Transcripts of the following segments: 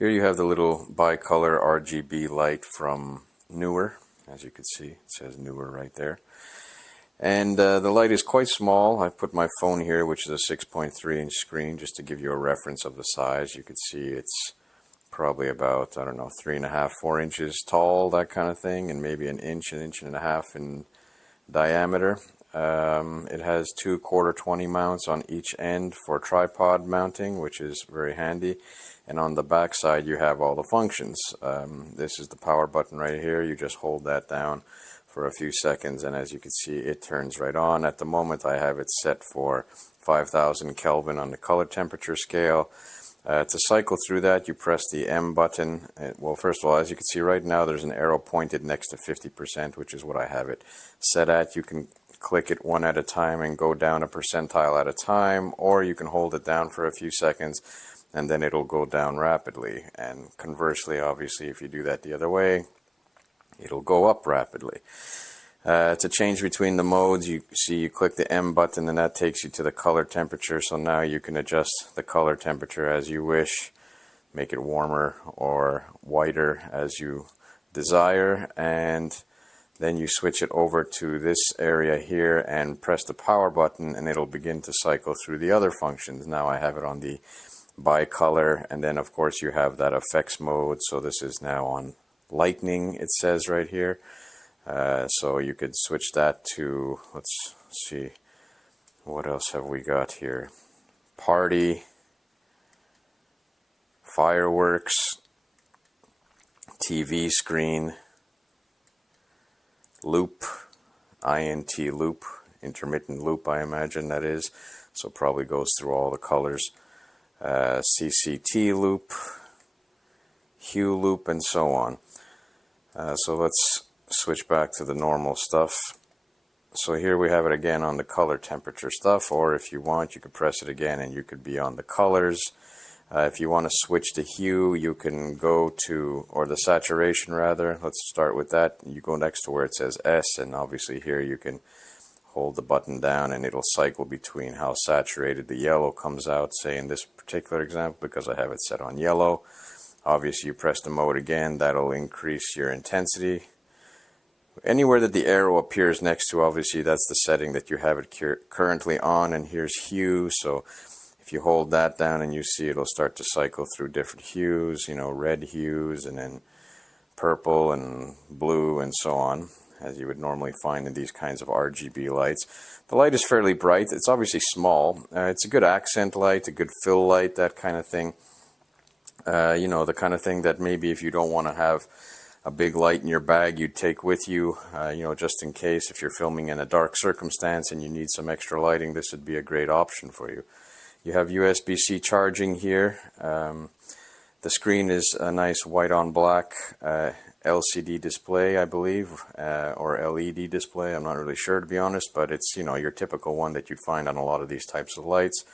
Here you have the little bicolor RGB light from NEEWER. As you can see, it says NEEWER right there. And the light is quite small. I put my phone here, which is a 6.3-inch screen, just to give you a reference of the size. You can see it's probably about, I don't know, 3.5, 4 inches tall, that kind of thing, and maybe an inch and a half in diameter. It has two 1/4-20 mounts on each end for tripod mounting, which is very handy. And on the back side you have all the functions. This is the power button right here. You just hold that down for a few seconds, and as you can see, it turns right on. At the moment I have it set for 5,000 Kelvin on the color temperature scale. To cycle through that, you press the M button. Well, first of all, as you can see right now, there's an arrow pointed next to 50%, which is what I have it set at. You can click it one at a time and go down a percentile at a time, or you can hold it down for a few seconds and then it'll go down rapidly. And conversely, obviously, if you do that the other way, it'll go up rapidly. To change between the modes, you see you click the M button and that takes you to the color temperature. So now you can adjust the color temperature as you wish, make it warmer or whiter as you desire, and then you switch it over to this area here and press the power button and it'll begin to cycle through the other functions. Now I have it on the bicolor, and then of course you have that effects mode. So this is now on lightning, it says right here. So you could switch that to, let's see, what else have we got here? Party, fireworks, TV screen, loop, INT loop, intermittent loop I imagine that is, so probably goes through all the colors, CCT loop, hue loop, and so on. So let's switch back to the normal stuff. So here we have it again on the color temperature stuff, or if you want you could press it again and you could be on the colors. If you want to switch to hue, you can go to, or the saturation rather, let's start with that. You go next to where it says S, and obviously here you can hold the button down and it'll cycle between how saturated the yellow comes out, say in this particular example, because I have it set on yellow. Obviously you press the mode again, that'll increase your intensity. Anywhere that the arrow appears next to, obviously that's the setting that you have it currently on. And here's hue, so if you hold that down and you see, it'll start to cycle through different hues, you know, red hues and then purple and blue and so on, as you would normally find in these kinds of RGB lights. The light is fairly bright. It's obviously small. It's a good accent light, a good fill light, that kind of thing. You know, the kind of thing that maybe if you don't want to have a big light in your bag you'd take with you, you know, just in case if you're filming in a dark circumstance and you need some extra lighting, this would be a great option for you. You have USB-C charging here. The screen is a nice white on black LCD display, I believe, or LED display. I'm not really sure, to be honest, but it's, you know, your typical one that you'd find on a lot of these types of lights.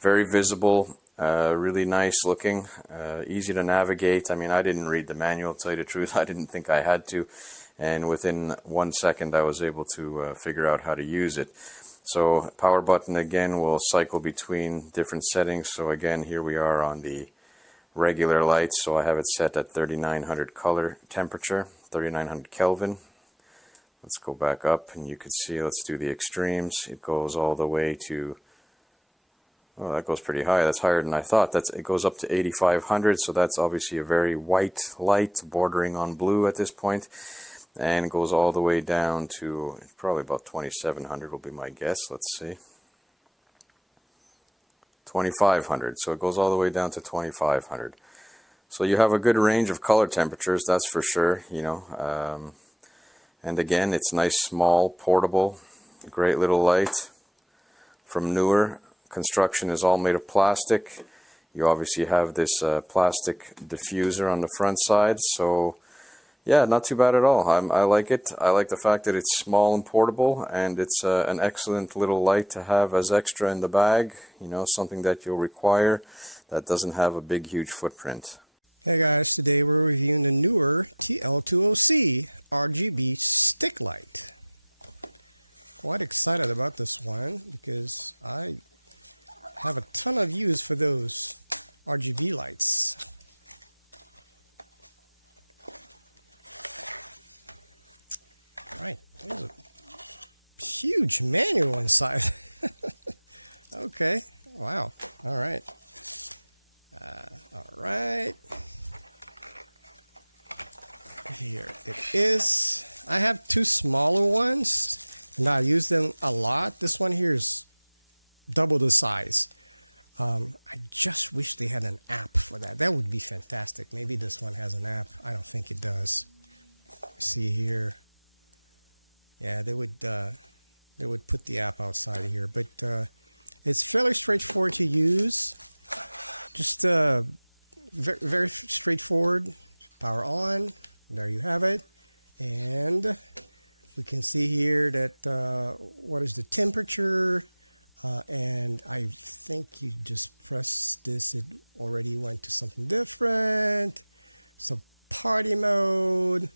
Very visible. Really nice looking, easy to navigate. I mean, I didn't read the manual, to tell you the truth. I didn't think I had to, and within 1 second I was able to figure out how to use it. So power button again will cycle between different settings. So again, here we are on the regular lights, so I have it set at 3900 color temperature, 3900 Kelvin. Let's go back up and you can see, let's do the extremes. It goes all the way to, oh, that goes pretty high. That's higher than I thought. It goes up to 8500, so that's obviously a very white light bordering on blue at this point. And it goes all the way down to probably about 2700 will be my guess. Let's see. 2500. So it goes all the way down to 2500. So you have a good range of color temperatures, that's for sure, you know. And again, it's nice, small, portable, great little light from NEEWER. Construction is all made of plastic. You obviously have this plastic diffuser on the front side, so yeah, not too bad at all. I like it. I like the fact that it's small and portable, and it's an excellent little light to have as extra in the bag, you know, something that you'll require that doesn't have a big huge footprint. Hey guys, today we're reviewing the NEEWER TL20C RGB stick light. Quite excited about this one because I have a ton of use for those RGB lights. right, there's a huge manual inside. Okay, wow, all right. All right. Here it is. I have two smaller ones, and I use them a lot. This one here is double the size. I just wish they had an app for that. That would be fantastic. Maybe this one has an app. I don't think it does. See here. Yeah, they would put the app outside of here, but it's fairly straightforward to use. Just very, very straightforward. Power on. There you have it. And we can see here that what is the temperature? And I think you just press this, it already went to something different. So party mode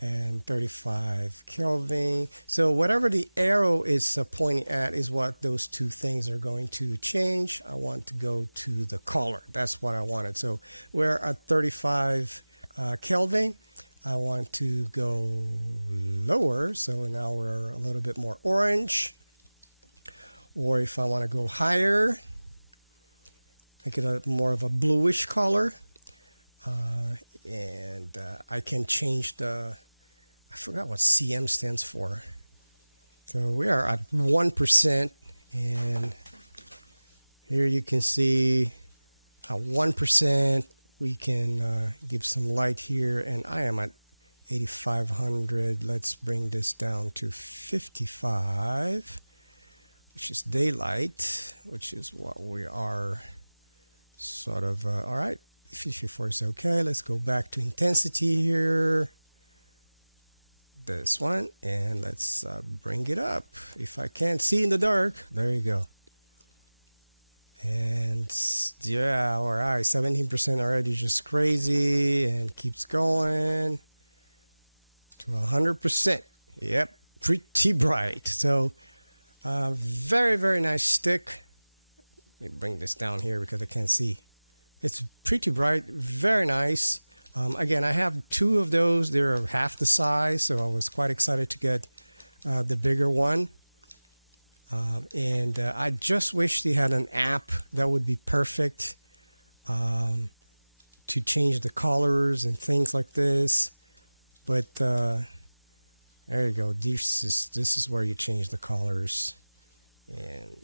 and 35 Kelvin. So whatever the arrow is pointing at is what those two things are going to change. I want to go to the color. That's what I wanted. So we're at 35 Kelvin. I want to go lower. So now we're a little bit more orange. Or if I want to go higher, make it a more of a bluish color. And I can change the, I forgot what CM stands for. So we are at 1%. And here you can see at 1%, we can give some light here. And I am at 8500. Let's bring this down to 55. Which is daylight, which is what we are sort of, all right, 54 is okay. Let's go back to intensity here. This one, and let's bring it up. If I can't see in the dark, there you go. And yeah, all right, 17% already, just crazy, and keeps going to 100%. Yep, pretty bright. So, very, very nice stick. Let me bring this down here because I can't see. It's pretty bright, very nice. Again, I have two of those. They're half the size, so I was quite excited to get the bigger one. And I just wish they had an app that would be perfect to change the colors and things like this. But there you go. This is where you change the colors and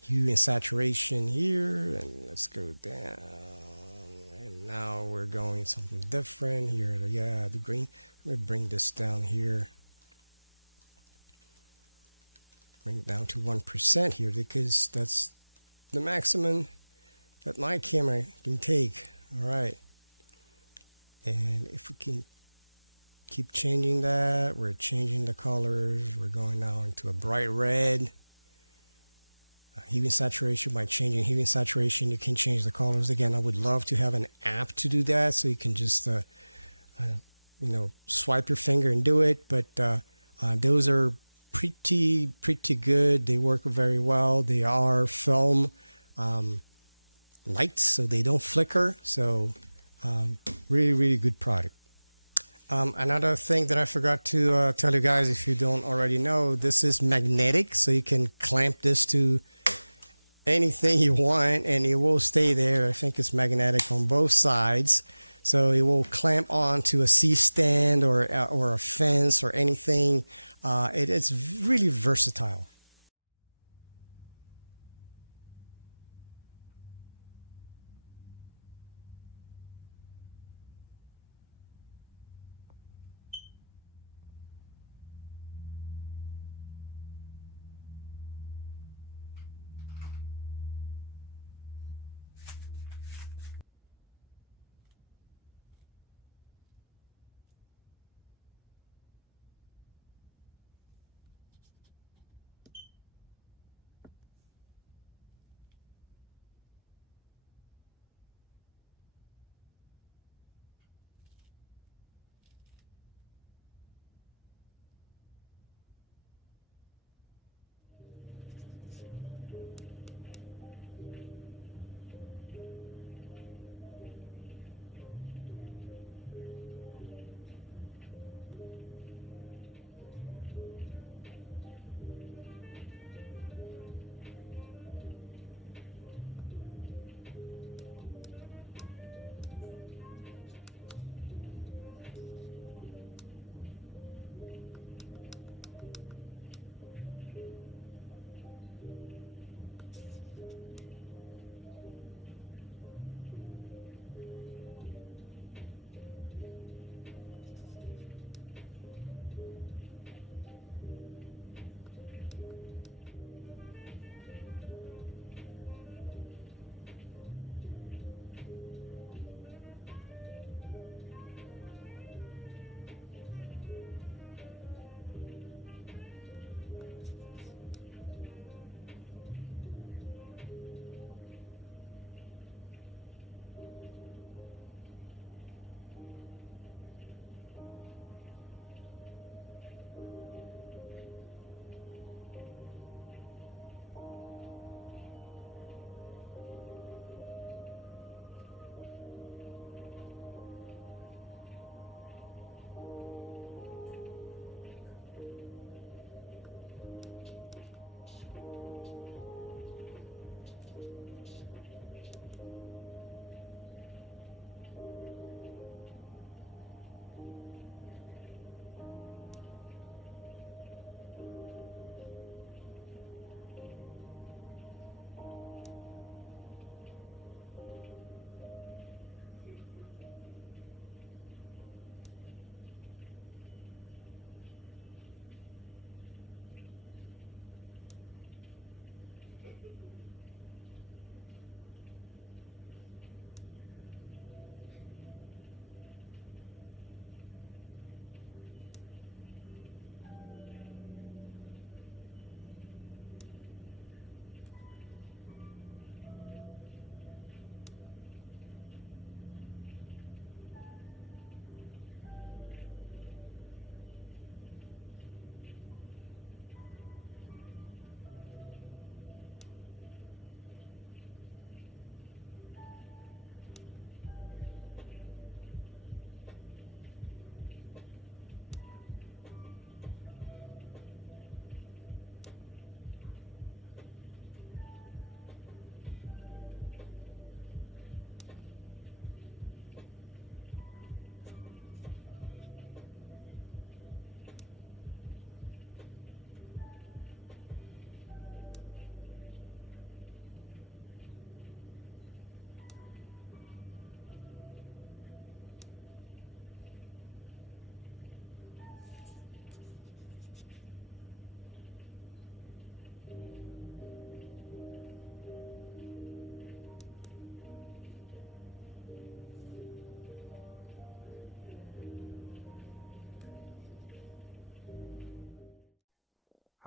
hue and saturation here. And let's go down. And now we're going something different here. Yeah, the green. Let me bring this down here. Bring it down to 1% here because that's the maximum that my camera can take. All right. And if we can keep changing that, we're changing the colors. We're going now into a bright red. Hue and saturation, by changing hue and saturation, you can change the colors. Again, I would love to have an app to do that so you can just, swipe your finger and do it. But those are pretty good. They work very well. They are film lights, so they don't flicker. So really good product. Another thing that I forgot to tell you guys, if you don't already know, this is magnetic, so you can clamp this to anything you want and it will stay there. I think it's magnetic on both sides, so it will clamp on to a C-stand or a fence or anything. It's really versatile.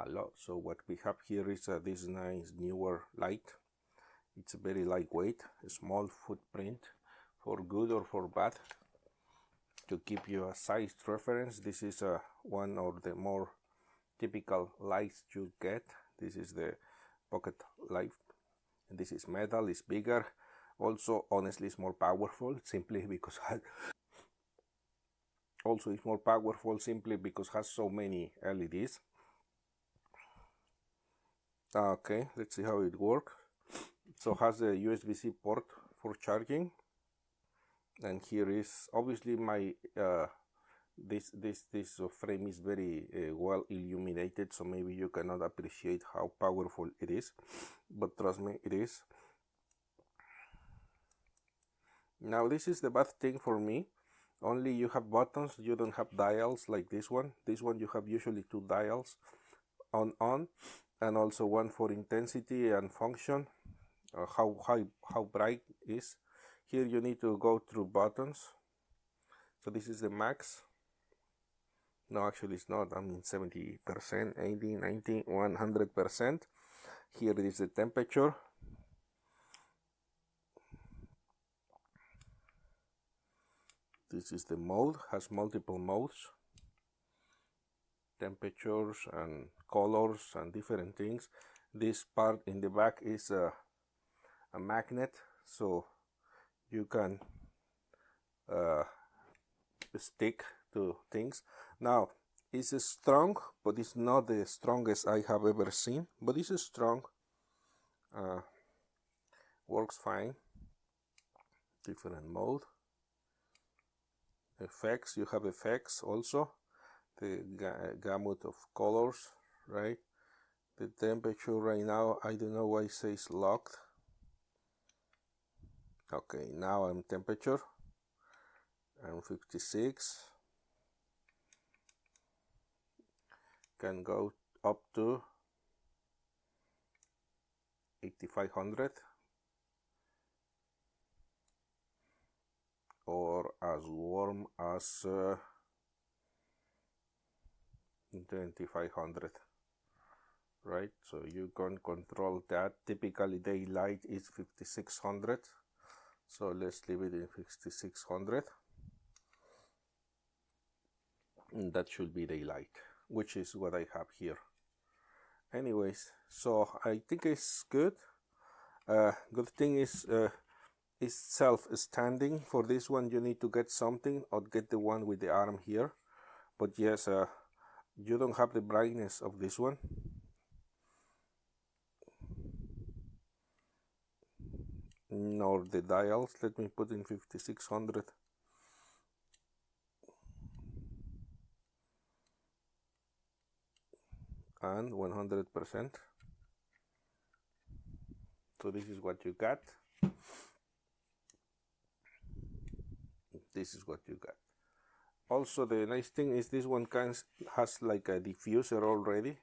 a lot. So what we have here is this nice NEEWER light. It's very lightweight, a small footprint, for good or for bad. To give you a size reference, this is one of the more typical lights you get. This is the pocket light, and this is metal, it's bigger. Also, honestly, it's more powerful simply because it's it has so many LEDs. Okay, let's see how it works. So it has a USB-C port for charging, and here is obviously my this frame is very well illuminated, so maybe you cannot appreciate how powerful it is, but trust me, it is. Now this is the bad thing for me. Only you have buttons, you don't have dials like this one. This one you have usually two dials, on, and also one for intensity and function, how bright is. Here you need to go through buttons. So this is the max. No, actually it's not. I mean 70%, 80, 90, 100%. Here it is the temperature. This is the mode, has multiple modes, temperatures and colors and different things. This part in the back is a magnet, so you can stick to things. Now it's strong, but it's not the strongest I have ever seen, but it's strong. Works fine. Different mode. Effects, you have effects also, the gamut of colors, right? The temperature right now, I don't know why it says locked. Okay, now I'm temperature, I'm 56, can go up to 8500, or as warm as 2500, right? So you can control that. Typically daylight is 5600, so let's leave it in 5600, and that should be daylight, which is what I have here. Anyways, so I think it's good. Good thing is self-standing. For this one you need to get something, or get the one with the arm here, but yes, you don't have the brightness of this one. Nor the dials. Let me put in 5600. And 100%. So this is what you got. This is what you got. Also, the nice thing is this one has like a diffuser already,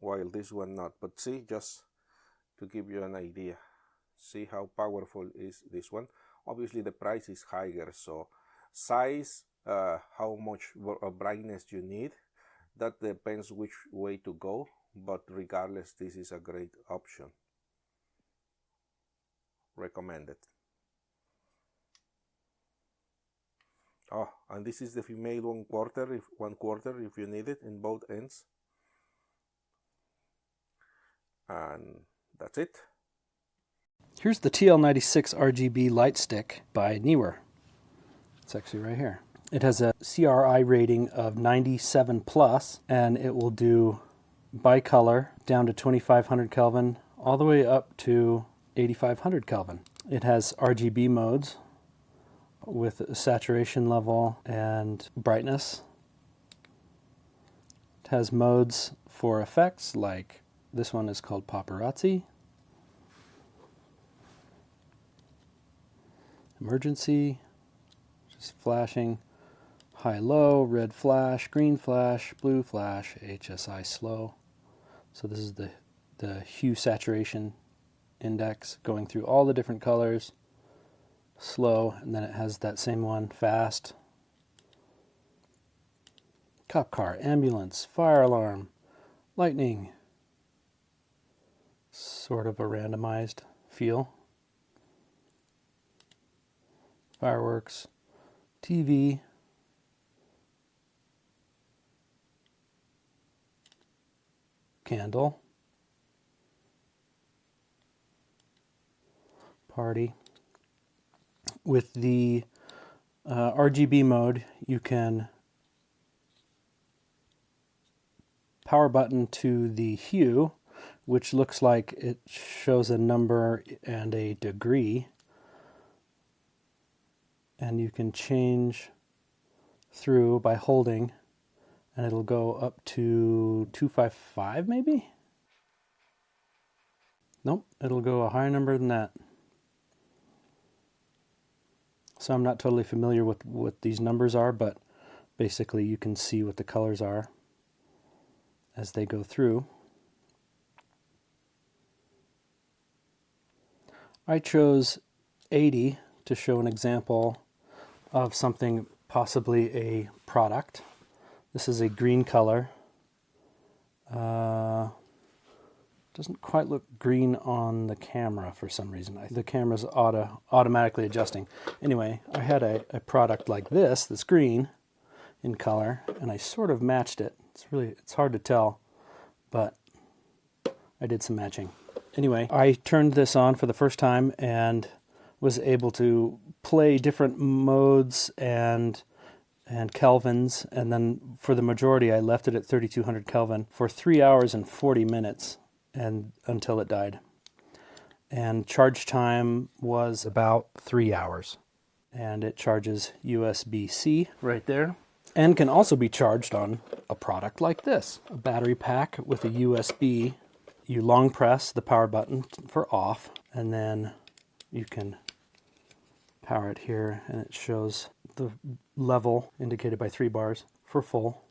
while this one not. But see, just to give you an idea, see how powerful is this one. Obviously the price is higher, so size, how much brightness you need, that depends which way to go, but regardless, this is a great option. Recommended. Oh, and this is the female 1/4 if you need it in both ends. And that's it. Here's the TL96 RGB light stick by NEEWER. It's actually right here. It has a CRI rating of 97 plus, and it will do bicolor down to 2500 Kelvin all the way up to 8500 Kelvin. It has RGB modes with saturation level and brightness. It has modes for effects, like this one is called paparazzi, emergency, just flashing, high-low, red flash, green flash, blue flash, HSI slow. So this is the hue saturation index going through all the different colors. Slow, and then it has that same one, fast. Cop car, ambulance, fire alarm, lightning, sort of a randomized feel. Fireworks, TV, candle, party. With the RGB mode, you can power button to the hue, which looks like it shows a number and a degree, and you can change through by holding, and it'll go up to 255 maybe? Nope, it'll go a higher number than that. So I'm not totally familiar with what these numbers are, but basically you can see what the colors are as they go through. I chose 80 to show an example of something, possibly a product. This is a green color. Doesn't quite look green on the camera for some reason. The camera's automatically adjusting. Anyway, I had a product like this that's green in color, and I sort of matched it. It's hard to tell, but I did some matching. Anyway, I turned this on for the first time and was able to play different modes and kelvins, and then for the majority I left it at 3200 Kelvin for 3 hours and 40 minutes and until it died. And charge time was about 3 hours. And it charges USB-C right there, and can also be charged on a product like this, a battery pack with a USB. You long press the power button for off, and then you can power it here, and it shows the level indicated by 3 bars for full.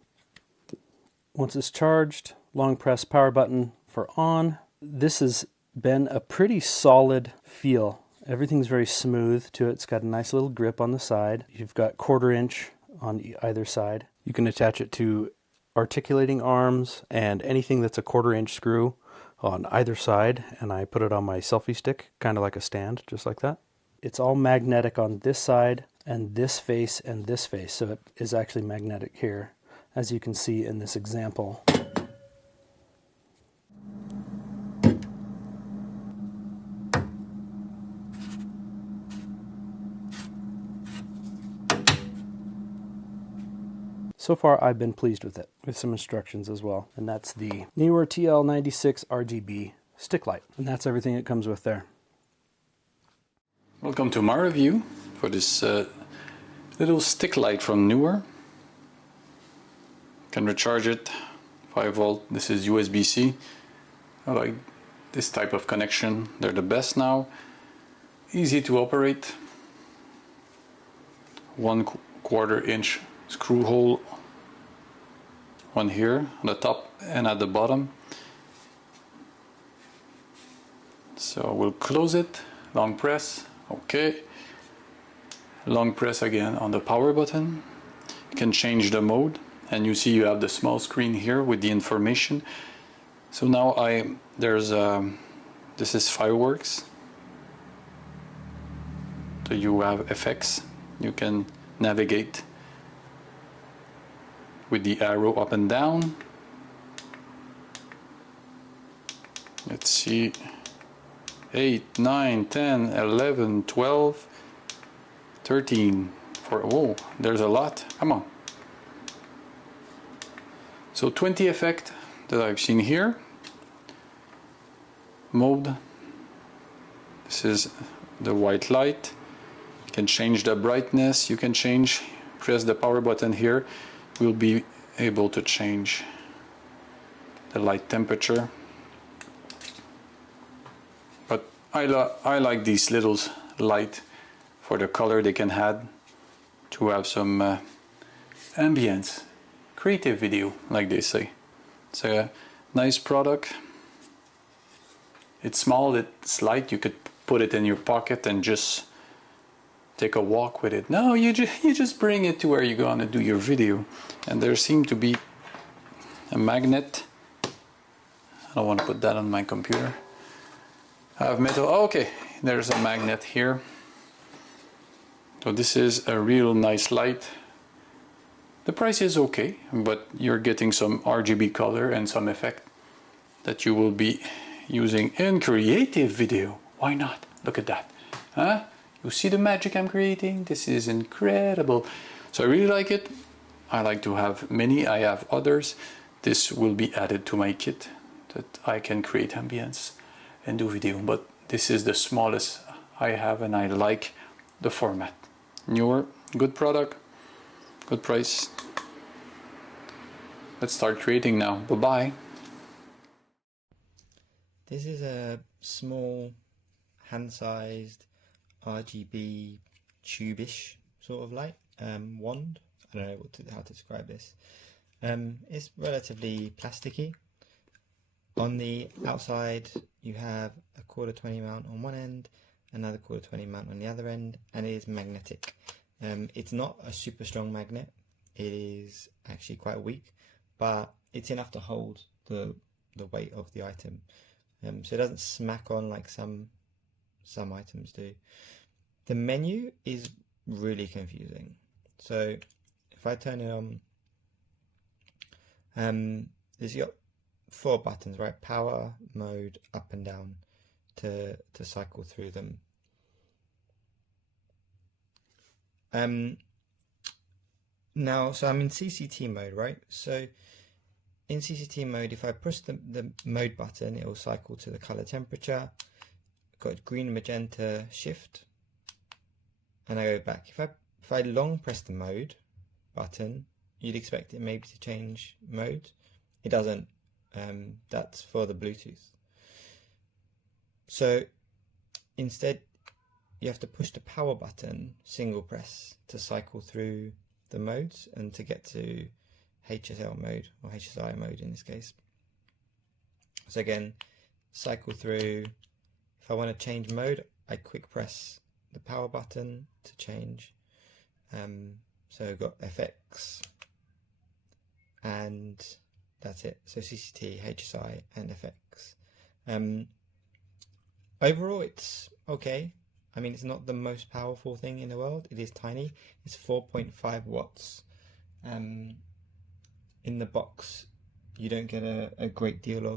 Once it's charged, long press power button for on. This has been a pretty solid feel. Everything's very smooth to it. It's got a nice little grip on the side. You've got 1/4 inch on either side. You can attach it to articulating arms and anything that's a 1/4 inch screw on either side, and I put it on my selfie stick, kind of like a stand, just like that. It's all magnetic on this side and this face and this face, so it is actually magnetic here, as you can see in this example. So far, I've been pleased with it, with some instructions as well. And that's the NEEWER TL96 RGB stick light. And that's everything it comes with there. Welcome to my review for this little stick light from NEEWER. Can recharge it, 5 volt. This is USB-C. I like this type of connection. They're the best now. Easy to operate. 1/4 inch screw hole, one here on the top and at the bottom. So we'll close it, long press, okay. Long press again on the power button. You can change the mode, and you see you have the small screen here with the information. So now this is fireworks. So you have effects. You can navigate with the arrow up and down. Let's see, 8, 9, 10, 11, 12, 13, whoa, there's a lot, come on. So 20 effect that I've seen here. Mode, this is the white light. You can change the brightness, you can change, press the power button here. We'll be able to change the light temperature, but I like these little light for the color they can add to have some ambience, creative video, like they say. It's a nice product. It's small, it's light. You could put it in your pocket and just take a walk with it. No, you just bring it to where you're gonna do your video. And there seemed to be a magnet. I don't want to put that on my computer. I have metal. Oh, okay, there's a magnet here. So this is a real nice light. The price is okay, but you're getting some RGB color and some effect that you will be using in creative video. Why not? Look at that. Huh? You see the magic I'm creating? This is incredible. So I really like it. I like to have many. I have others. This will be added to my kit that I can create ambience and do video. But this is the smallest I have, and I like the format. Newer, good product, good price. Let's start creating now. Bye-bye. This is a small, hand-sized RGB tube-ish sort of light wand. I don't know how to describe this. It's relatively plasticky. On the outside you have a 1/4 mount on one end, another 1/4 mount on the other end, and it is magnetic. It's not a super strong magnet, it is actually quite weak, but it's enough to hold the weight of the item. So it doesn't smack on like some items do. The menu is really confusing. So if I turn it on, there's got 4 buttons, right? Power, mode, up and down to cycle through them. Now, so I'm in CCT mode, right? So in CCT mode, if I push the mode button, it will cycle to the color temperature. Got green, magenta, shift, and I go back. If I long press the mode button, you'd expect it maybe to change mode. It doesn't. That's for the Bluetooth. So instead, you have to push the power button, single press, to cycle through the modes and to get to HSL mode, or HSI mode in this case. So again, cycle through. If I want to change mode, I quick press the power button to change. So we've got FX, and that's it. So CCT, HSI, and FX. Overall, it's okay. I mean, it's not the most powerful thing in the world. It is tiny. It's 4.5 watts. In the box, you don't get a great deal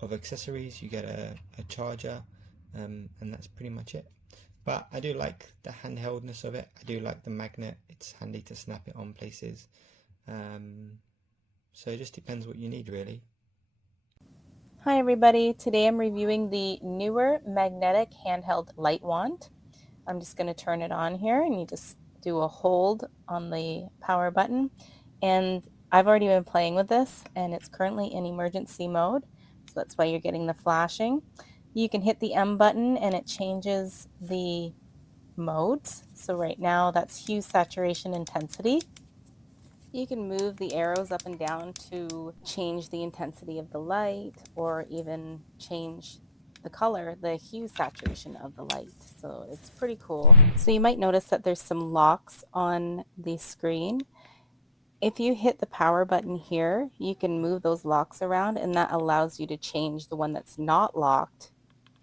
of accessories. You get a charger, and that's pretty much it. But I do like the handheldness of it. I do like the magnet. It's handy to snap it on places. So it just depends what you need, really. Hi everybody, today I'm reviewing the NEEWER magnetic handheld light wand. I'm just going to turn it on here, and you just do a hold on the power button. And I've already been playing with this, and it's currently in emergency mode, so that's why you're getting the flashing. You can hit the M button and it changes the modes. So right now that's hue, saturation, intensity. You can move the arrows up and down to change the intensity of the light, or even change the color, the hue saturation of the light. So it's pretty cool. So you might notice that there's some locks on the screen. If you hit the power button here, you can move those locks around, and that allows you to change the one that's not locked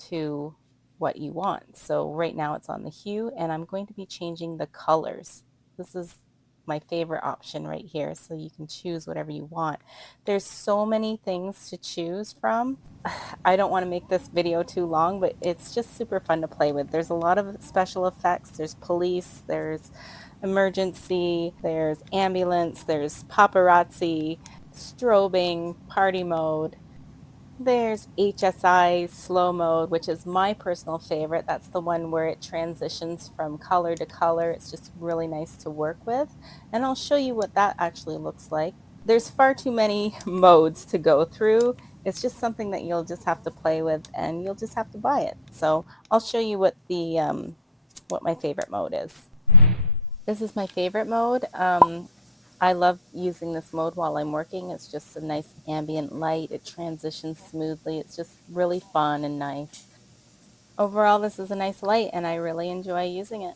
to what you want. So right now it's on the hue, and I'm going to be changing the colors. This is my favorite option right here, so you can choose whatever you want. There's so many things to choose from. I don't want to make this video too long, but it's just super fun to play with. There's a lot of special effects. There's police, there's emergency, there's ambulance, there's paparazzi, strobing, party mode. There's HSI slow mode, which is my personal favorite. That's the one where it transitions from color to color. It's just really nice to work with. And I'll show you what that actually looks like. There's far too many modes to go through. It's just something that you'll just have to play with, and you'll just have to buy it. So I'll show you what the what my favorite mode is. This is my favorite mode. I love using this mode while I'm working. It's just a nice ambient light. It transitions smoothly. It's just really fun and nice. Overall, this is a nice light, and I really enjoy using it.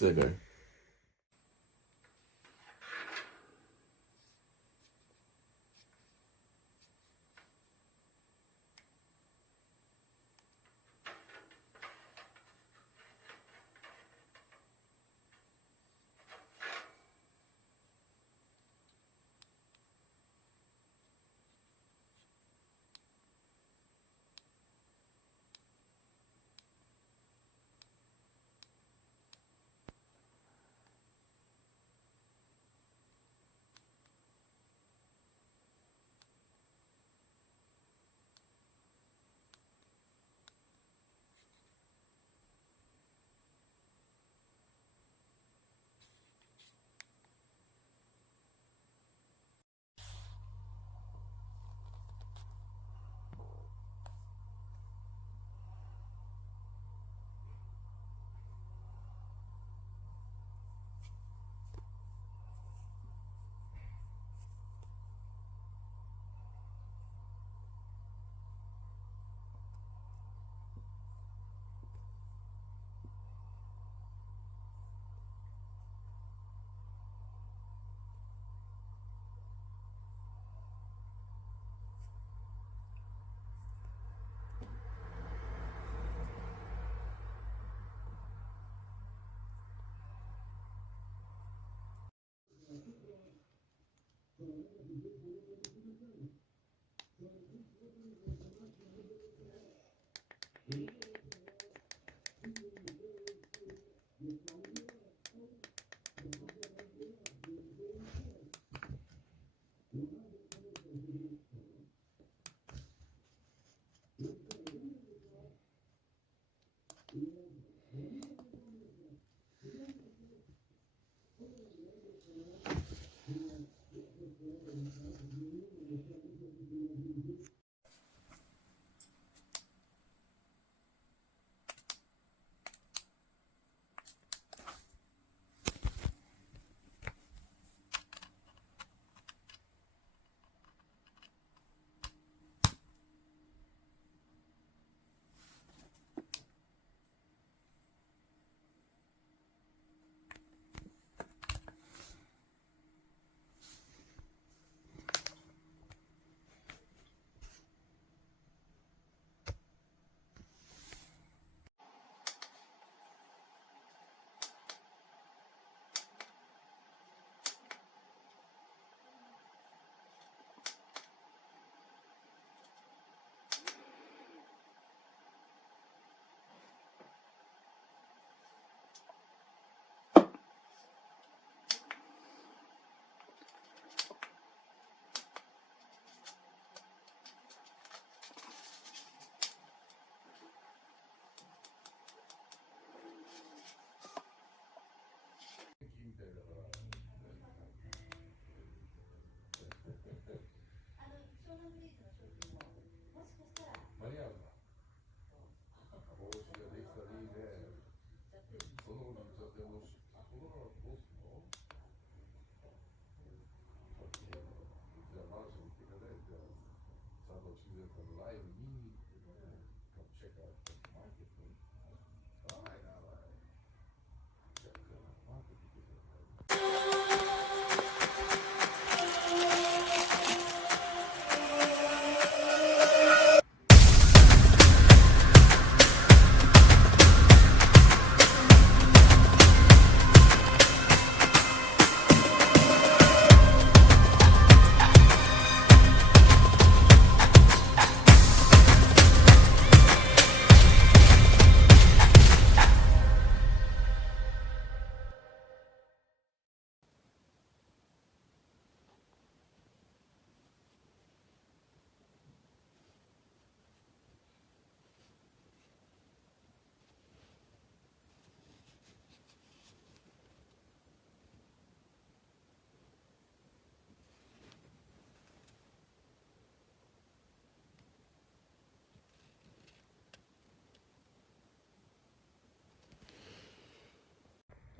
这个。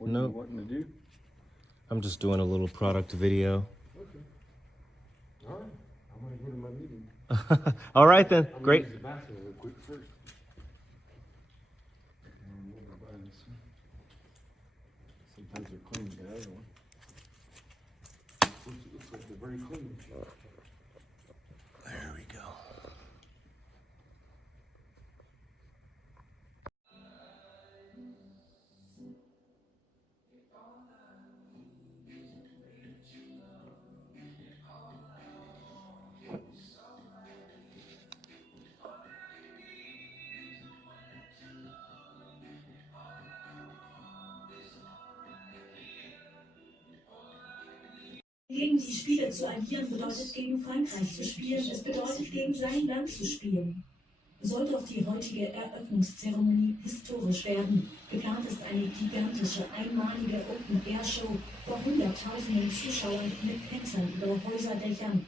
What are you wanting to do? I'm just doing a little product video. Okay. All right. I'm gonna go to my meeting. All right then, I'm gonna great. use the bathroom real quick first. clean, guys. It's like they're very clean. There we go. Gegen die Spiele zu agieren bedeutet gegen Frankreich zu spielen, es bedeutet gegen sein Land zu spielen. Soll doch die heutige Eröffnungszeremonie historisch werden. Geplant ist eine gigantische, einmalige Open-Air-Show vor Hunderttausenden Zuschauern mit Tänzern über Häuserdächern.